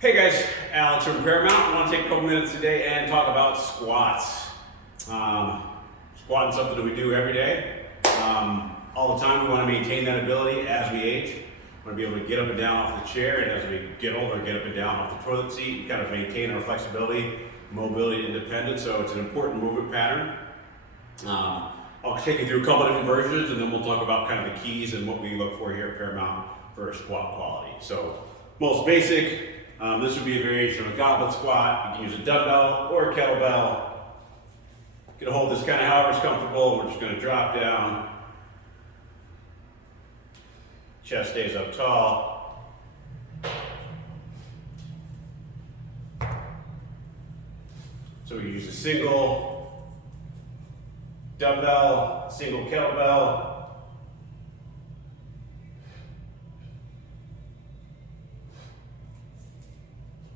Hey guys, Alex from Paramount. I want to take a couple minutes today and talk about squats. Squatting is something that we do every day. All the time we want to maintain that ability as we age. We want to be able to get up and down off the chair, and as we get older, get up and down off the toilet seat and kind of maintain our flexibility, mobility, and independence. So it's an important movement pattern. I'll take you through a couple different versions, and then we'll talk about kind of the keys and what we look for here at Paramount for squat quality. So most basic, this would be a variation of a goblet squat. You can use a dumbbell or a kettlebell. You can hold this kind of however's comfortable. We're just going to drop down. Chest stays up tall. So we can use a single dumbbell, single kettlebell.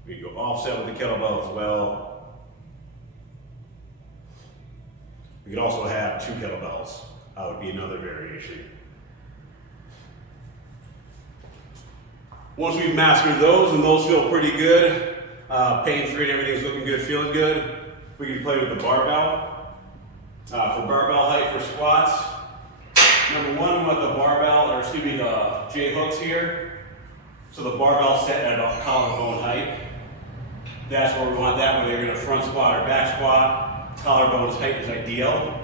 We can go offset with the kettlebell as well. We could also have two kettlebells. That would be another variation. Once we've mastered those, and those feel pretty good, pain-free and everything's looking good, feeling good, we can play with the barbell. For barbell height for squats, number one, we want the barbell, or excuse me, the J hooks here. So the barbell set at about collarbone height. That's where we want that, whether you're in a front squat or back squat. Collarbone height is ideal.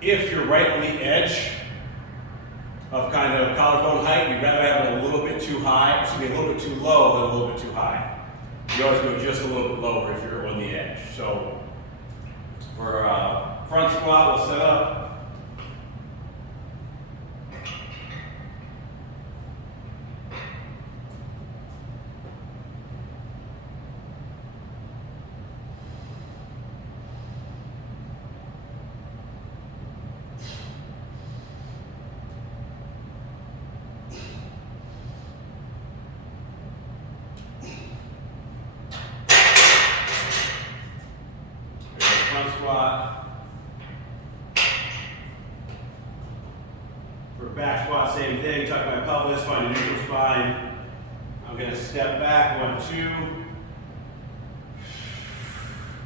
If you're right on the edge of kind of collarbone height, you'd rather have it a little bit too high, excuse me, a little bit too low than a little bit too high. You always go just a little bit lower if you're on the edge. So for front squat, we'll set up. Front squat. For back squat, same thing. Tuck my pelvis, find a neutral spine. I'm going to step back, 1,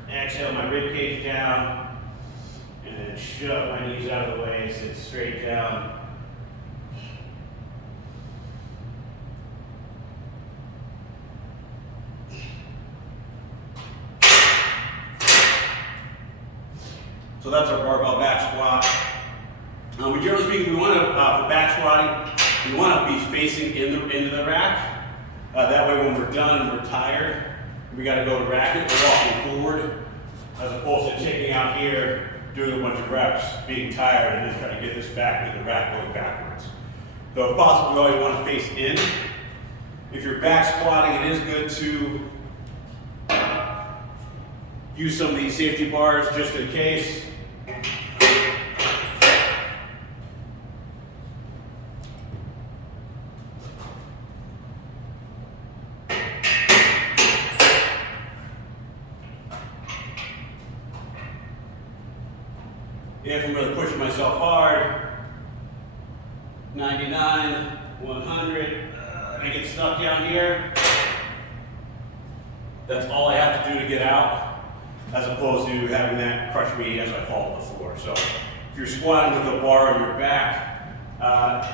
2. Exhale my rib cage down, and then shove my knees out of the way, sit straight down. So that's our barbell back squat. Generally speaking, we want to, for back squatting, we want to be facing into the rack. That way when we're done and we're tired, we got to go to rack it, we're walking forward, as opposed to taking out here, doing a bunch of reps, being tired, and then trying to get this back into the rack going backwards. So if possible, we always want to face in. If you're back squatting, it is good to use some of these safety bars just in case. If I'm really pushing myself hard, 99, 100, and I get stuck down here, that's all I have to do to get out, as opposed to having that crush me as I fall to the floor. So if you're squatting with a bar on your back,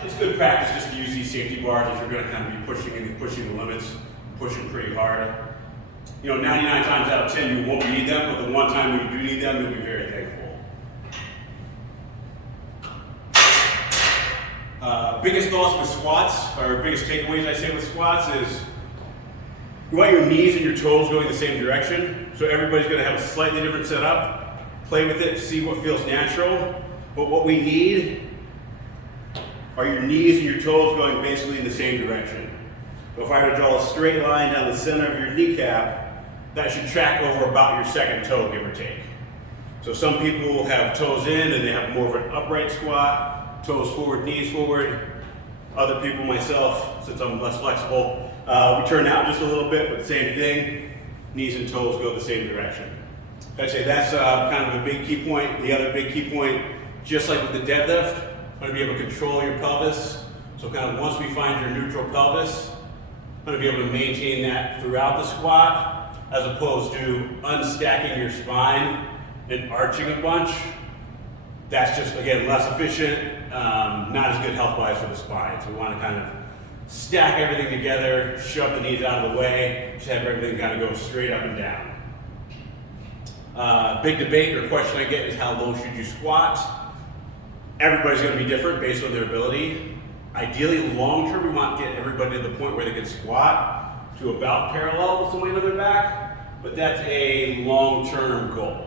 it's good practice just to use these safety bars as you're going to kind of be pushing the limits, pushing pretty hard. You know, 99 times out of 10 you won't need them, but the one time when you do need them, you'll be very thankful. Biggest thoughts with squats, or biggest takeaways I say with squats is you want your knees and your toes going the same direction. So everybody's going to have a slightly different setup. Play with it, see what feels natural. But what we need are your knees and your toes going basically in the same direction. So if I were to draw a straight line down the center of your kneecap, that should track over about your second toe, give or take. So some people have toes in and they have more of an upright squat, toes forward, knees forward. Other people, myself, since I'm less flexible, we turn out just a little bit, but same thing, knees and toes go the same direction. I'd say that's kind of a big key point. The other big key point, just like with the deadlift, you want to be able to control your pelvis. So kind of once we find your neutral pelvis, going to be able to maintain that throughout the squat, as opposed to unstacking your spine and arching a bunch. That's just, again, less efficient, not as good health-wise for the spine. So we want to kind of stack everything together, shove the knees out of the way, just have everything kind of go straight up and down. Big debate or question I get is how low should you squat? Everybody's going to be different based on their ability. Ideally, long term, we want to get everybody to the point where they can squat to about parallel with the weight on their back, but that's a long-term goal.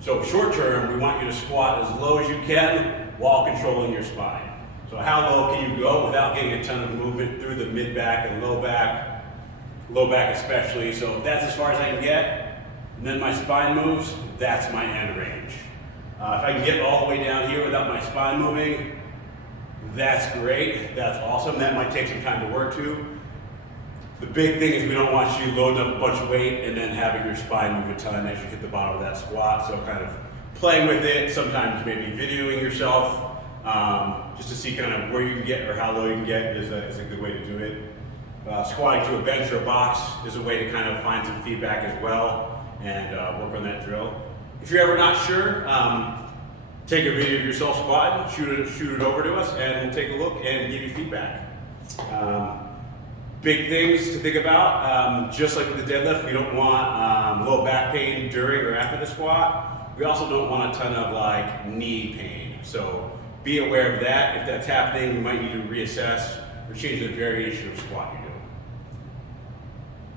So short term, we want you to squat as low as you can while controlling your spine. So how low can you go without getting a ton of movement through the mid-back and low back especially. So if that's as far as I can get, and then my spine moves, that's my end range. If I can get all the way down here without my spine moving, that's great, that's awesome. That might take some time to work to. The big thing is we don't want you loading up a bunch of weight and then having your spine move a ton as you hit the bottom of that squat. So kind of playing with it, sometimes maybe videoing yourself, just to see kind of where you can get or how low you can get is a good way to do it. Squatting to a bench or a box is a way to kind of find some feedback as well and work on that drill. If you're ever not sure, take a video of yourself squatting, shoot it over to us, and we'll take a look and give you feedback. Big things to think about, just like with the deadlift, we don't want low back pain during or after the squat. We also don't want a ton of like knee pain. So be aware of that. If that's happening, we might need to reassess or change the variation of squat you're doing.